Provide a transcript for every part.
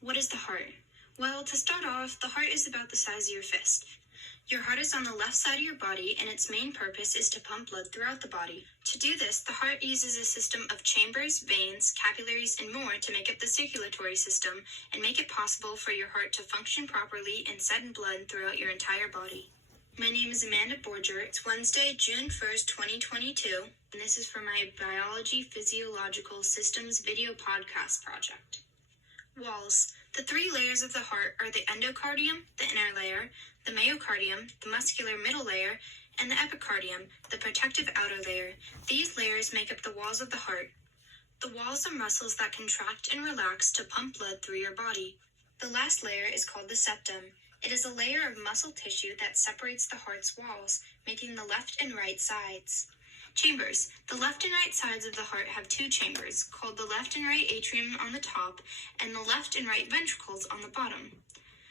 What is the heart? Well, to start off, the heart is about the size of your fist. Your heart is on the left side of your body, and its main purpose is to pump blood throughout the body. To do this, the heart uses a system of chambers, veins, capillaries, and more to make up the circulatory system and make it possible for your heart to function properly and send blood throughout your entire body. My name is Amanda Borger. It's Wednesday, June 1st, 2022, and this is for my Biology Physiological Systems video podcast project. Walls. The three layers of the heart are the endocardium, the inner layer, the myocardium, the muscular middle layer, and the epicardium, the protective outer layer. These layers make up the walls of the heart. The walls are muscles that contract and relax to pump blood through your body. The last layer is called the septum. It is a layer of muscle tissue that separates the heart's walls, making the left and right sides. Chambers. The left and right sides of the heart have two chambers, called the left and right atrium on the top and the left and right ventricles on the bottom.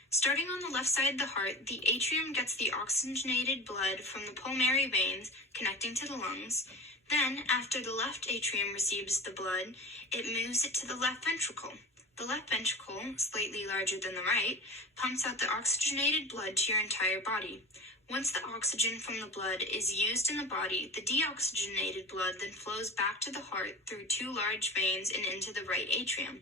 Starting on the left side of the heart, the atrium gets the oxygenated blood from the pulmonary veins connecting to the lungs. Then, after the left atrium receives the blood, it moves it to the left ventricle. The left ventricle, slightly larger than the right, pumps out the oxygenated blood to your entire body. Once the oxygen from the blood is used in the body, the deoxygenated blood then flows back to the heart through two large veins and into the right atrium.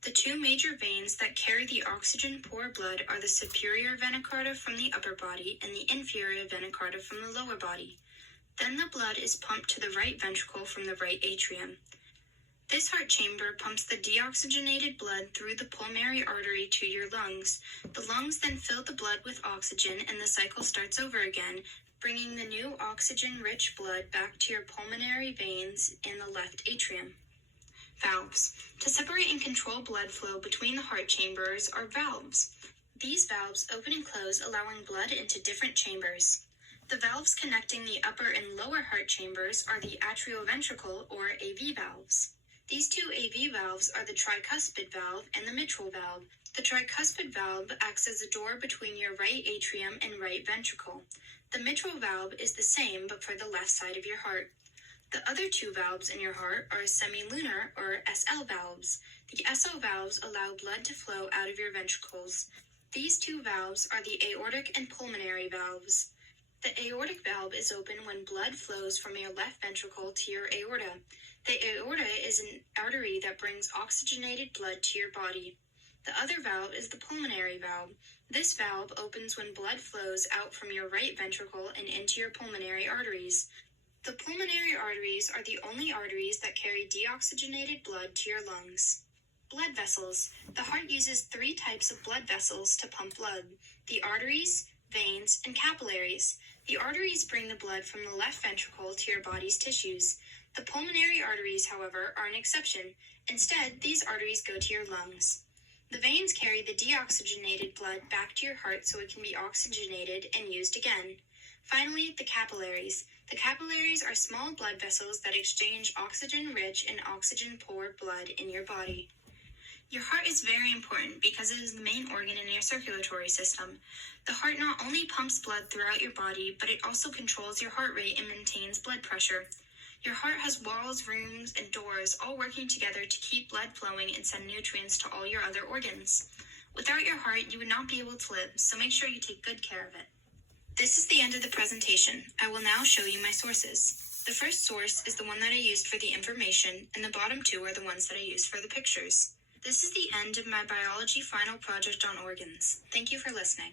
The two major veins that carry the oxygen-poor blood are the superior vena cava from the upper body and the inferior vena cava from the lower body. Then the blood is pumped to the right ventricle from the right atrium. This heart chamber pumps the deoxygenated blood through the pulmonary artery to your lungs. The lungs then fill the blood with oxygen and the cycle starts over again, bringing the new oxygen-rich blood back to your pulmonary veins and the left atrium. Valves. To separate and control blood flow between the heart chambers are valves. These valves open and close, allowing blood into different chambers. The valves connecting the upper and lower heart chambers are the atrioventricle or AV valves. These two AV valves are the tricuspid valve and the mitral valve. The tricuspid valve acts as a door between your right atrium and right ventricle. The mitral valve is the same but for the left side of your heart. The other two valves in your heart are semilunar or SL valves. The SL valves allow blood to flow out of your ventricles. These two valves are the aortic and pulmonary valves. The aortic valve is open when blood flows from your left ventricle to your aorta. The aorta is an artery that brings oxygenated blood to your body. The other valve is the pulmonary valve. This valve opens when blood flows out from your right ventricle and into your pulmonary arteries. The pulmonary arteries are the only arteries that carry deoxygenated blood to your lungs. Blood vessels. The heart uses three types of blood vessels to pump blood: the arteries, veins, and capillaries. The arteries bring the blood from the left ventricle to your body's tissues. The pulmonary arteries, however, are an exception. Instead, these arteries go to your lungs. The veins carry the deoxygenated blood back to your heart so it can be oxygenated and used again. Finally, the capillaries. The capillaries are small blood vessels that exchange oxygen-rich and oxygen-poor blood in your body. Your heart is very important because it is the main organ in your circulatory system. The heart not only pumps blood throughout your body, but it also controls your heart rate and maintains blood pressure. Your heart has walls, rooms, and doors all working together to keep blood flowing and send nutrients to all your other organs. Without your heart, you would not be able to live, so make sure you take good care of it. This is the end of the presentation. I will now show you my sources. The first source is the one that I used for the information, and the bottom two are the ones that I used for the pictures. This is the end of my biology final project on organs. Thank you for listening.